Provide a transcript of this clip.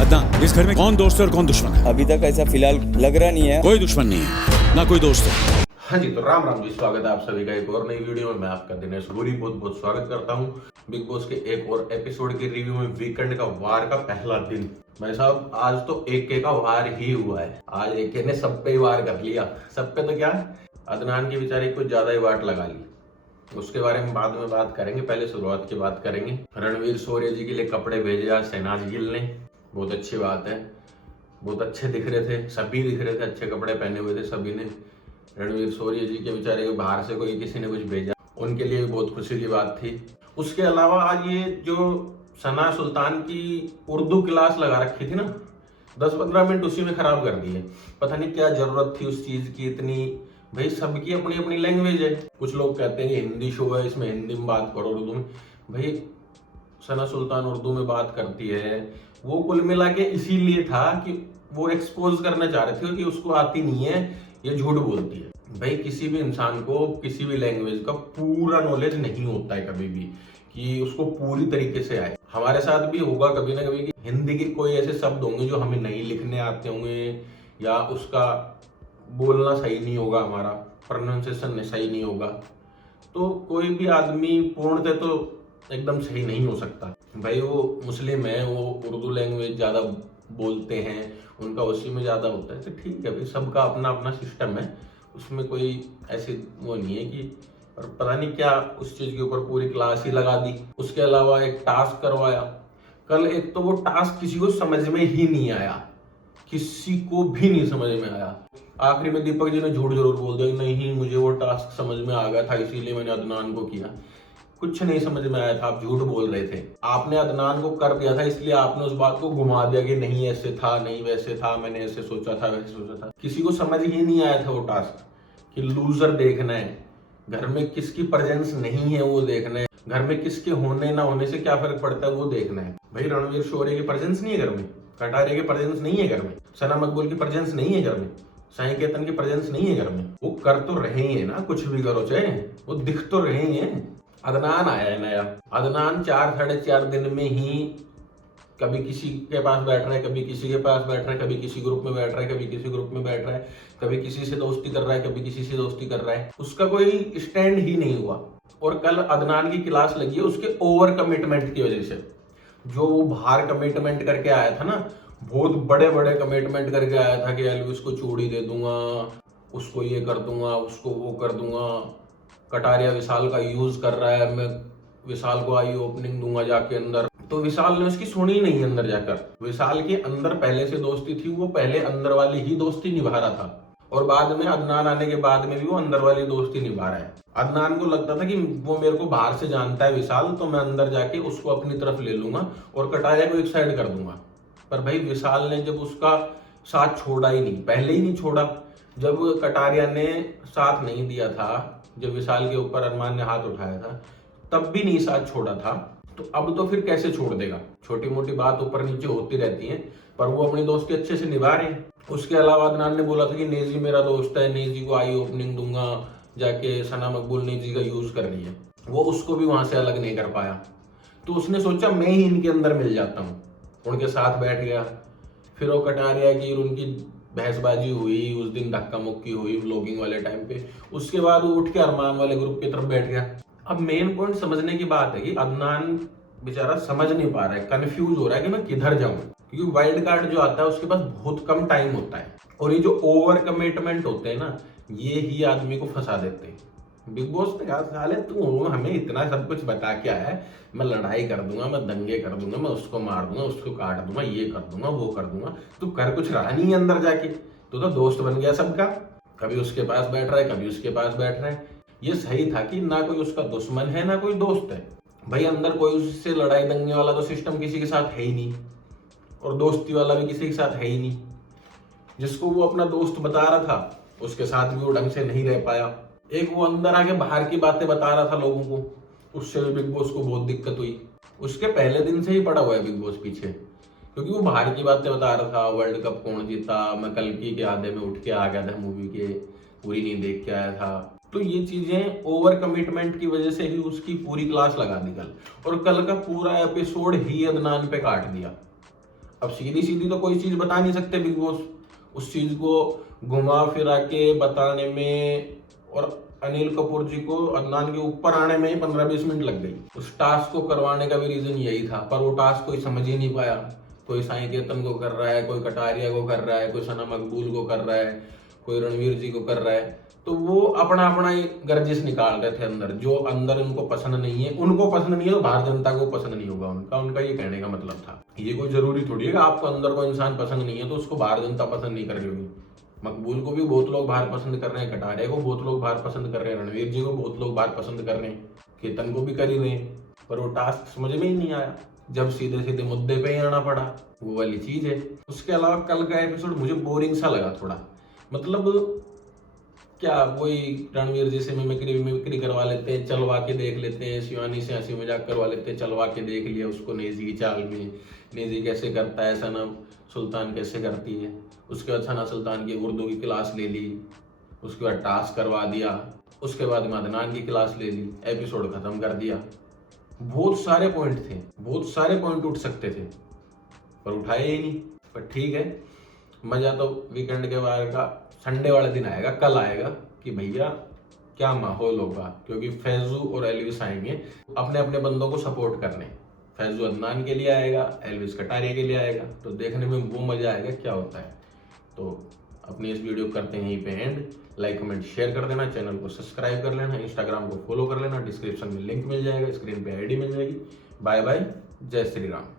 अदनान, इस घर में कौन दोस्त है और कौन दुश्मन है? अभी तक ऐसा फिलहाल लग रहा नहीं है। कोई दुश्मन नहीं है, ना कोई दोस्त है। हाँ जी, तो राम राम जी, स्वागत है आप सभी का एक और नई वीडियो में। मैं आपका दिनेश गुरी बहुत बहुत स्वागत करता हूँ बिग बॉस के एक और एपिसोड के रिव्यू में। वीकेंड का वार का पहला दिन भाई साहब, आज तो एक का वार ही हुआ है। आज एक ने सब पे ही वार कर लिया। सब पे तो क्या, अदनान की बेचारे कुछ ज्यादा ही वाट लगा ली। उसके बारे में बाद में बात करेंगे, पहले शुरुआत की बात करेंगे। रणवीर शौर्य जी के लिए कपड़े भेजे आज शहनाज गिल ने, बहुत अच्छी बात है। बहुत अच्छे दिख रहे थे, सभी दिख रहे थे, अच्छे कपड़े पहने हुए थे सभी ने। रणवीर शौर्य जी के बेचारे को बाहर से कोई किसी ने कुछ भेजा, उनके लिए भी बहुत खुशी की बात थी। उसके अलावा आज ये जो सना सुल्तान की उर्दू क्लास लगा रखी थी ना, 10-15 मिनट उसी में खराब कर दिए। पता नहीं क्या जरूरत थी उस चीज की इतनी। भाई सबकी अपनी अपनी लैंग्वेज है। कुछ लोग कहते हैं कि हिंदी शो है, इसमें हिंदी में बात करो, उर्दू में। भाई सना सुल्तान उर्दू में बात करती है। वो कुल मिला के इसीलिए था कि वो एक्सपोज करना चाह रहे थे कि उसको आती नहीं है, ये झूठ बोलती है। भाई किसी भी इंसान को किसी भी लैंग्वेज का पूरा नॉलेज नहीं होता है कभी भी, कि उसको पूरी तरीके से आए। हमारे साथ भी होगा कभी ना कभी कि हिंदी के कोई ऐसे शब्द होंगे जो हमें नहीं लिखने आते होंगे, या उसका बोलना सही नहीं होगा, हमारा प्रोनाउंसिएशन सही नहीं होगा। तो कोई भी आदमी पूर्णतः तो एकदम सही नहीं हो सकता। भाई वो मुस्लिम है, वो उर्दू लैंग्वेज ज्यादा बोलते हैं, उनका उसी में ज्यादा होता है, तो ठीक है भाई, सबका अपना अपना सिस्टम है, उसमें कोई ऐसी वो नहीं है कि। और पता नहीं क्या उस चीज के ऊपर पूरी क्लास ही लगा दी। उसके अलावा एक टास्क करवाया कल। एक तो वो टास्क किसी को समझ में ही नहीं आया, किसी को भी नहीं समझ में आया। आखिरी में दीपक जी ने झूठ जरूर बोल दिया, नहीं मुझे वो टास्क समझ में आ गया था इसीलिए मैंने अदनान को किया। कुछ नहीं समझ में आया था, आप झूठ बोल रहे थे। आपने अदनान को कर दिया था, इसलिए आपने उस बात को घुमा दिया कि नहीं ऐसे था, नहीं वैसे था, मैंने ऐसे सोचा था, वैसे सोचा था। किसी को समझ ही नहीं आया था वो टास्क कि लूजर देखना है, घर में किसकी प्रेजेंस नहीं है वो देखना है, घर में किसके होने ना होने से क्या फर्क पड़ता है वो देखना है। भाई रणवीर शौर्य की प्रेजेंस नहीं है घर में, कटारिया की प्रेजेंस नहीं है घर में, सना मकबूल की प्रेजेंस नहीं है घर में, साई केतन की प्रेजेंस नहीं है घर में। वो कर तो रहे हैं ना, कुछ भी करो चाहे, वो दिख तो रहे हैं। अदनान आया है नया। अदनान 4-4.5 दिन में ही कभी किसी के पास बैठ रहा है, कभी किसी के पास बैठ रहा है, कभी किसी ग्रुप में बैठ रहा है, कभी किसी ग्रुप में बैठ रहा है, कभी किसी से दोस्ती कर रहा है, कभी किसी से दोस्ती कर रहा है। उसका कोई स्टैंड ही नहीं हुआ। और कल अदनान की क्लास लगी है उसके ओवर कमिटमेंट की वजह से। जो वो बाहर कमिटमेंट करके आया था ना, बहुत बड़े बड़े कमिटमेंट करके आया था कि एल्विस को चूड़ी दे दूंगा, उसको ये कर दूंगा, उसको वो कर दूंगा। कटारिया विशाल का यूज कर रहा है, मैं विशाल को आई ओपनिंग दूंगा जाके अंदर। तो विशाल ने उसकी सुनी नहीं अंदर जाकर। विशाल के अंदर पहले से दोस्ती थी, वो पहले अंदर वाली ही दोस्ती निभा रहा था, और बाद में अदनान आने के बाद में भी वो अंदर वाली दोस्ती निभा रहा है। अदनान को लगता था कि वो मेरे को बाहर से जानता है विशाल, तो मैं अंदर जाके उसको अपनी तरफ ले लूंगा और कटारिया को एक साइड कर दूंगा। पर भाई विशाल ने जब उसका साथ छोड़ा ही नहीं, पहले ही नहीं छोड़ा, जब कटारिया ने साथ नहीं दिया था, जब विशाल के ऊपर अरमान ने हाथ उठाया था, तब भी नहीं साथ छोड़ा था, तो अब तो फिर कैसे छोड़ देगा। छोटी मोटी बात ऊपर नीचे होती रहती है, पर वो अपनी दोस्ती अच्छे से निभा रहे हैं। उसके अलावा अदनान ने बोला था कि नेजी मेरा दोस्त है, नेजी को आई ओपनिंग दूंगा जाके। सना मकबूल नेजी का यूज कर रही है, वो उसको भी वहां से अलग नहीं कर पाया। तो उसने सोचा मैं ही इनके अंदर मिल जाता हूँ, उनके साथ बैठ गया। फिर वो कटारिया की उनकी बहसबाजी हुई, उस दिन धक्का मुक्की हुई व्लॉगिंग वाले टाइम पे। उसके बाद वो उठ के अरमान वाले ग्रुप की तरफ बैठ गया। अब मेन पॉइंट समझने की बात है कि अदनान बेचारा समझ नहीं पा रहा है, कंफ्यूज हो रहा है कि मैं किधर जाऊं, क्योंकि वाइल्ड कार्ड जो आता है उसके पास बहुत कम टाइम होता है, और ये जो ओवर कमिटमेंट होते हैं ना, ये ही आदमी को फंसा देते हैं। बिग बॉस ने कहा साले तू हमें इतना सब कुछ बता के आया है, मैं लड़ाई कर दूंगा, मैं दंगे कर दूंगा, मैं उसको मार दूंगा, उसको काट दूंगा, ये कर दूंगा, वो कर दूंगा, तू कर कुछ रहा नहीं अंदर जाके। तू तो दोस्त बन गया सबका, कभी उसके पास बैठ रहा है, कभी उसके पास बैठ रहा है। ये सही था कि ना कोई उसका दुश्मन है ना कोई दोस्त है। भाई अंदर कोई उससे लड़ाई दंगे वाला तो सिस्टम किसी के साथ है ही नहीं, और दोस्ती वाला भी किसी के साथ है ही नहीं। जिसको वो अपना दोस्त बता रहा था उसके साथ भी वो ढंग से नहीं रह पाया। एक वो अंदर आके बाहर की बातें बता रहा था लोगों को, उससे भी बिग बॉस को बहुत दिक्कत हुई। उसके पहले दिन से ही पड़ा हुआ है बिग बॉस पीछे, क्योंकि वो बाहर की बातें बता रहा था। वर्ल्ड कप कौन जीता, मैं कल की आधे में उठ के आ गया था, मूवी के पूरी नहीं देख के आया था। तो ये चीजें ओवर कमिटमेंट की वजह से ही उसकी पूरी क्लास लगा दी कल, और कल का पूरा एपिसोड ही अदनान पे काट दिया। अब सीधी सीधी तो कोई चीज बता नहीं सकते बिग बॉस, उस चीज को घुमा फिरा के बताने में, और अनिल कपूर जी को अदनान के ऊपर आने में ही 15-20 मिनट लग गई। उस टास्क को करवाने का भी रीजन यही था, पर वो टास्क कोई समझ ही नहीं पाया। कोई साई केतन को कर रहा है, कोई कटारिया को कर रहा है, कोई सना मकबूल को कर रहा है, कोई रणवीर जी को कर रहा है। तो वो अपना अपना ही गर्जिश निकाल रहे थे अंदर, जो अंदर उनको पसंद नहीं है, उनको पसंद नहीं है तो बाहर जनता को पसंद नहीं होगा उनका ये कहने का मतलब था। ये कोई जरूरी थोड़ी है कि आपको अंदर कोई इंसान पसंद नहीं है तो उसको बाहर जनता पसंद नहीं कर रही होगी। मकबूल को भी बहुत लोग बाहर पसंद कर रहे हैं, कटारिया को बहुत लोग बाहर पसंद कर रहे हैं, रणवीर जी को बहुत लोग बाहर पसंद कर रहे हैं, केतन को भी कर ही रहे हैं, पर वो टास्क समझ में ही नहीं आया। जब सीधे सीधे मुद्दे पे ही आना पड़ा, वो वाली चीज है। उसके अलावा कल का एपिसोड मुझे बोरिंग सा लगा थोड़ा, मतलब क्या वही रणवीर जी से मिमिक्री करवा लेते हैं, चलवा के देख लेते हैं, शिवानी से हंसी मजाक करवा लेते हैं, चलवा के देख लिया उसको नेजी की चाल में, नेजी कैसे करता है, सना सुल्तान कैसे करती है, उसके बाद सना सुल्तान की उर्दू की क्लास ले ली, उसके बाद टास्क करवा दिया, उसके बाद अदनान की क्लास ले ली, एपिसोड खत्म कर दिया। बहुत सारे पॉइंट थे, बहुत सारे पॉइंट उठ सकते थे पर उठाए ही नहीं। पर ठीक है, मजा तो वीकेंड के बाद का संडे वाले दिन आएगा, कल आएगा कि भैया क्या माहौल होगा, क्योंकि फैजू और एल्विस आएंगे अपने अपने बंदों को सपोर्ट करने। फैजू अदनान के लिए आएगा, एल्विस कटारिया के लिए आएगा, तो देखने में वो मजा आएगा क्या होता है। तो अपनी इस वीडियो करते हैं यहीं पे एंड। लाइक कमेंट शेयर कर देना, चैनल को सब्सक्राइब कर लेना, इंस्टाग्राम को फॉलो कर लेना, डिस्क्रिप्शन में लिंक मिल जाएगा, स्क्रीन पे आईडी मिल जाएगी। बाय बाय, जय श्री राम।